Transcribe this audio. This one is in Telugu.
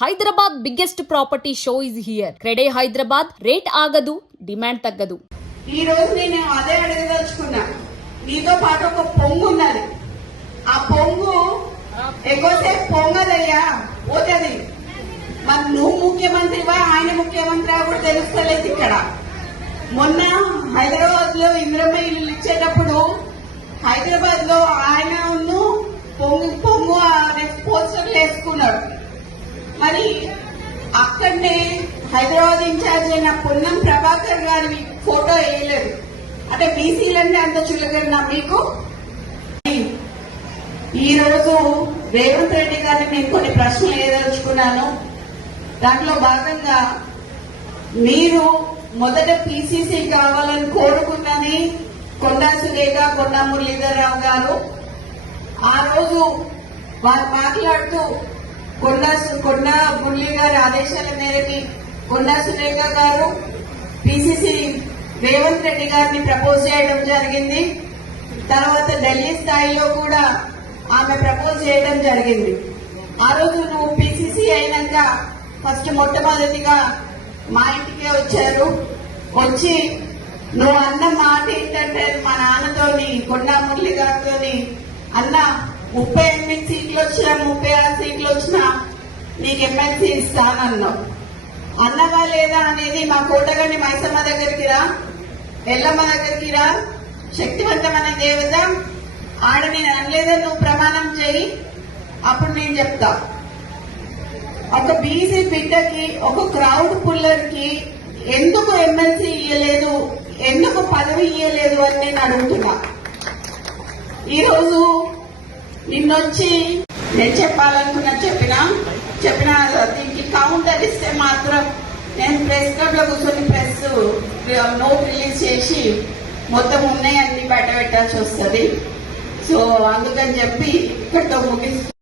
Hyderabad biggest property show is here. CREDAI Hyderabad. Rate ఆగదు, డిమాండ్ తగ్గదు. ఈ రోజు నేను అదే అడగదలుచుకున్నా. నీతో పాటు ఒక పొంగు ఉన్నది. ఆ పొంగు ఎక్కువసేపు పొంగదయ్యా, పోతుంది. మరి నువ్వు ముఖ్యమంత్రివా ఆయన ముఖ్యమంత్రి కూడా తెలుస్తలేదు. ఇక్కడ మొన్న హైదరాబాద్ లో ఇంద్రమ్మ ఇల్లు ఇచ్చేటప్పుడు హైదరాబాద్ లో ఆయన పొంగు పొంగు పోస్టర్లు వేసుకున్నాడు. మరి అక్కడనే హైదరాబాద్ ఇన్ఛార్జ్ అయిన పొన్నం ప్రభాకర్ గారి ఫోటో వేయలేదు. అంటే బీసీలంటే అంత చులకన్నా మీకు? ఈ రోజు రేవంత్ రెడ్డి గారిని నేను కొన్ని ప్రశ్నలు వేయదలుచుకున్నాను. దాంట్లో భాగంగా మీరు మొదట పీసీసీ కావాలని కోరుకున్నది కొండా సురేఖ, కొండా మురళీధరరావు గారు. ఆ రోజు వారు మాట్లాడుతూ కొండా మురళి గారి ఆదేశాల మేరకి కొండా సురేఖ గారు పీసీసీ రేవంత్ రెడ్డి గారిని ప్రపోజ్ చేయడం జరిగింది. తర్వాత ఢిల్లీ స్థాయిలో కూడా ఆమె ప్రపోజ్ చేయడం జరిగింది. ఆ రోజు నువ్వు పీసీసీ అయినాక ఫస్ట్ మొట్టమొదటిగా మా ఇంటికే వచ్చారు. వచ్చి నువ్వు అన్న మాట ఏంటంటే మా నాన్నతోని కొండా మురళి గారితోని అన్న 38 సీట్లు వచ్చినా 36 సీట్లు వచ్చినా నీకు ఎమ్మెల్సీ ఇస్తానన్నావు. అన్నవా లేదా అనేది మా కోటగండి మైసమ్మ దగ్గరికి రా, ఎల్లమ్మ దగ్గరికి రా, శక్తివంతమైన దేవత ఆడ నేను అనలేదని నువ్వు ప్రమాణం చేయి, అప్పుడు నేను చెప్తా. ఒక బీసీ బిడ్డకి, ఒక క్రౌడ్ పుల్లర్ కి ఎందుకు ఎమ్మెల్సీ ఇయ్యలేదు, ఎందుకు పదవి ఇయ్యలేదు అని నేను అడుగుతున్నా. ఈరోజు నిన్నొచ్చి నేను చెప్పాలనుకున్నా చెప్పిన దీనికి కౌంటర్ ఇస్తే మాత్రం నేను ప్రెస్ క్లబ్ లో కూర్చొని ప్రెస్ నోట్ రిలీజ్ చేసి మొత్తం ఉన్నాయన్నీ బయట పెట్టాల్సి వస్తుంది. సో అందుకని చెప్పి ఇక్కడితో ముగిస్తూ